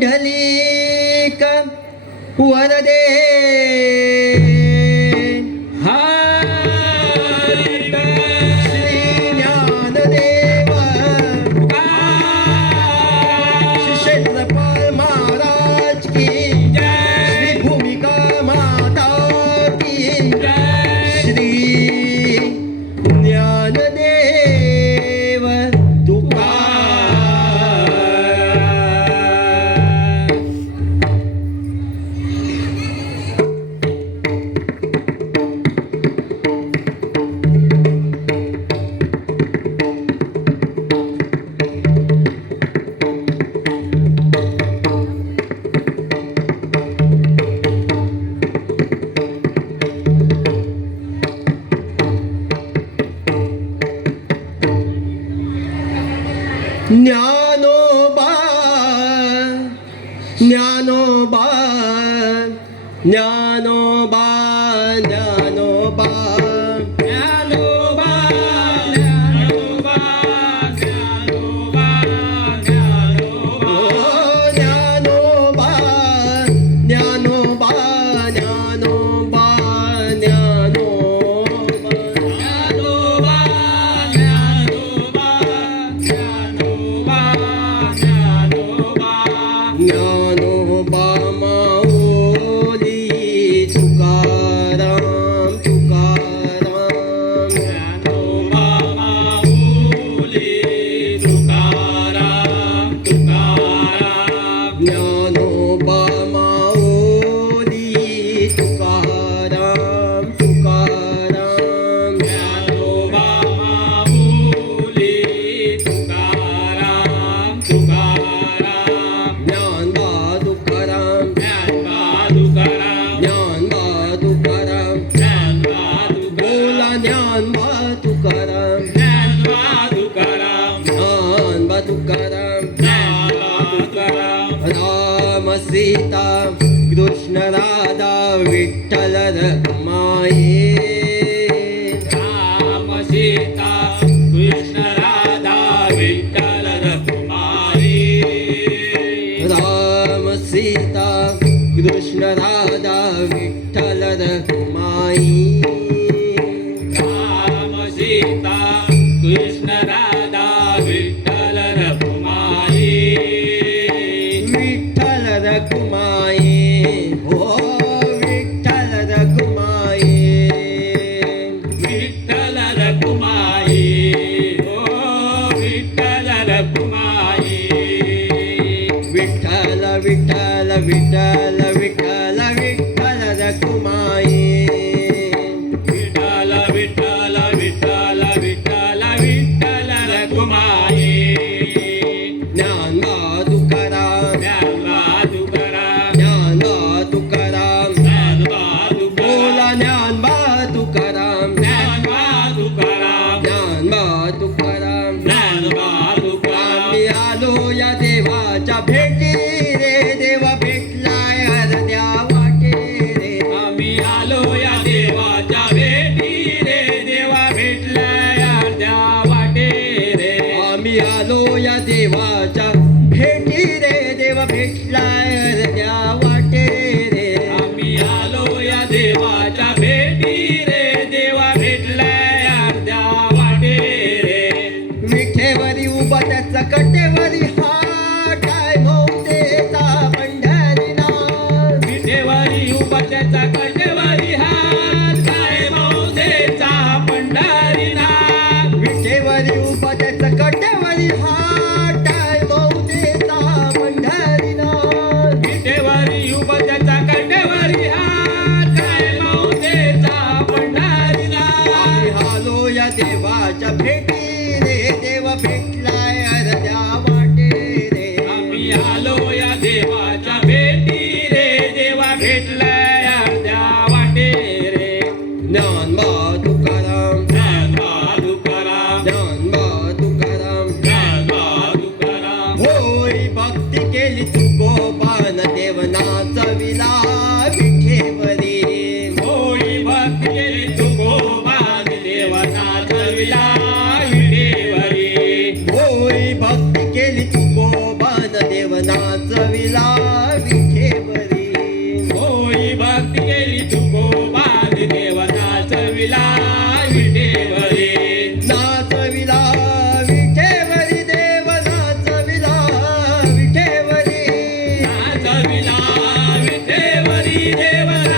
ಪುಂಡಲೀಕ ವರದೇ ज्ञानो बांध ज्ञान वा तुकाराम. कृष्ण राम देवाच्या भेटी रे देवा भेटलाय द्यावा ದೇವರ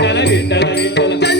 tell it, tell it, tell it,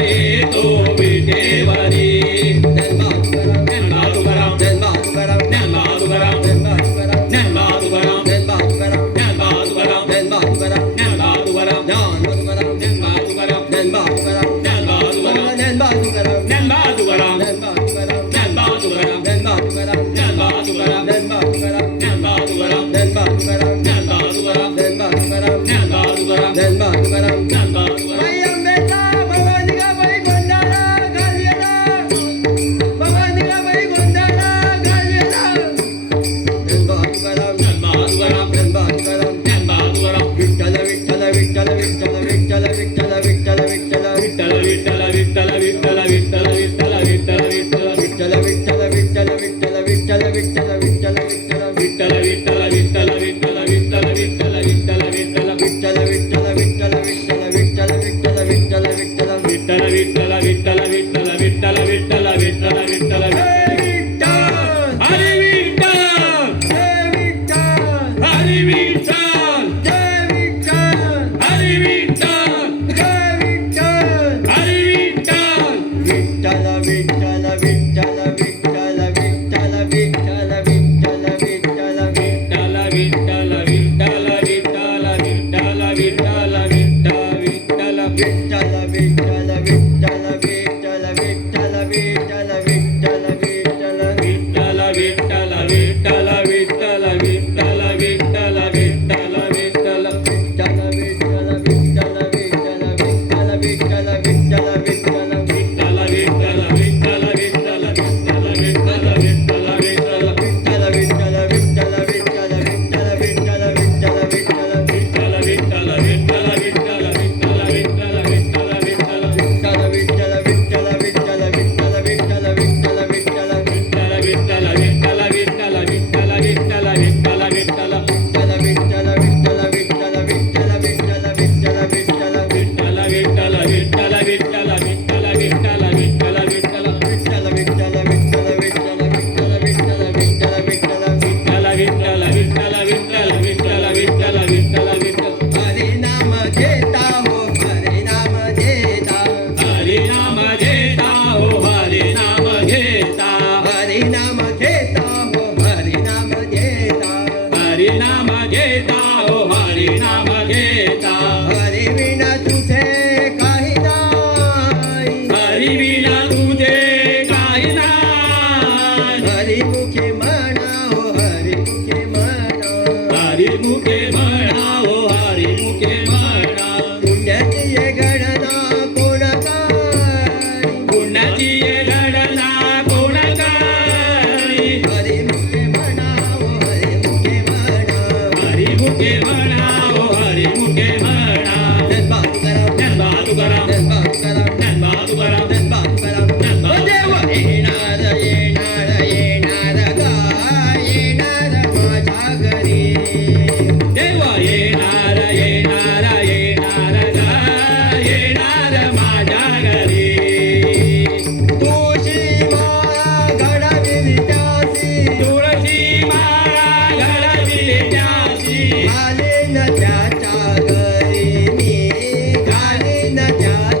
Aê, Hari नाम Yeah. yeah.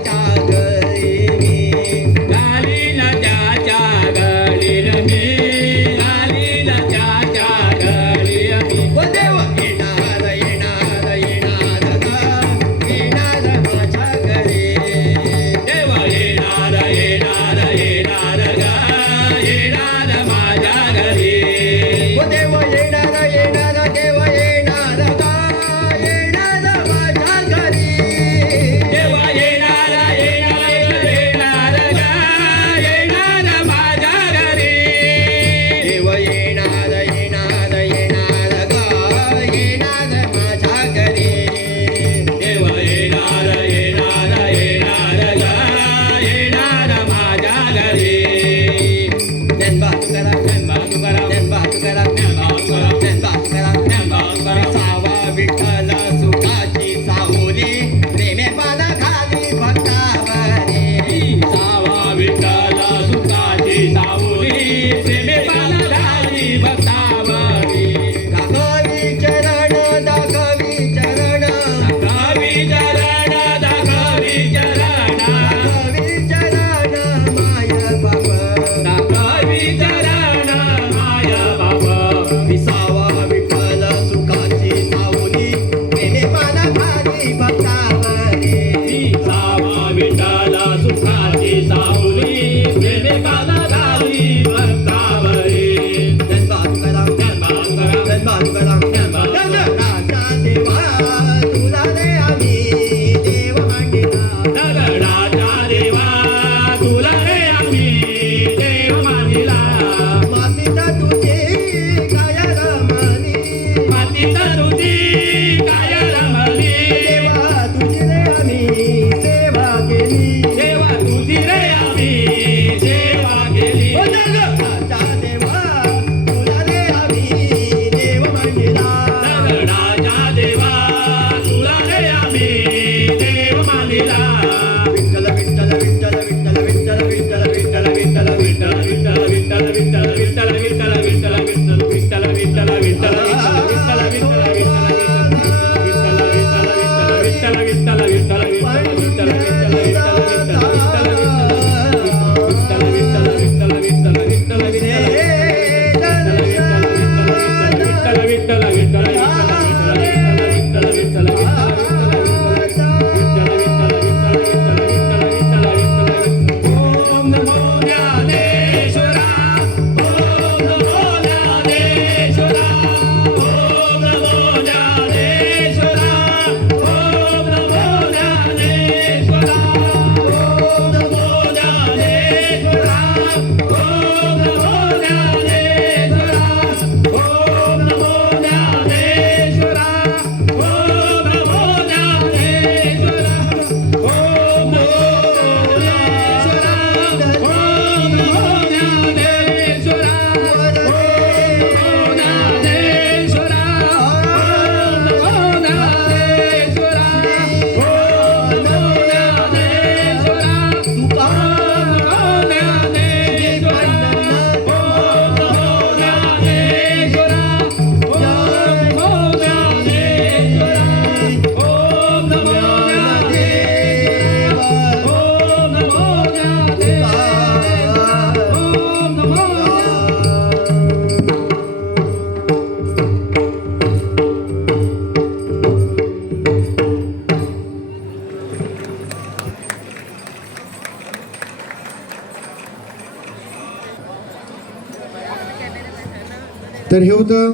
तर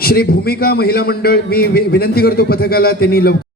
श्री भूमिका महिला मंडळ मी विनंती करतो पथकाला त्यांनी लवकर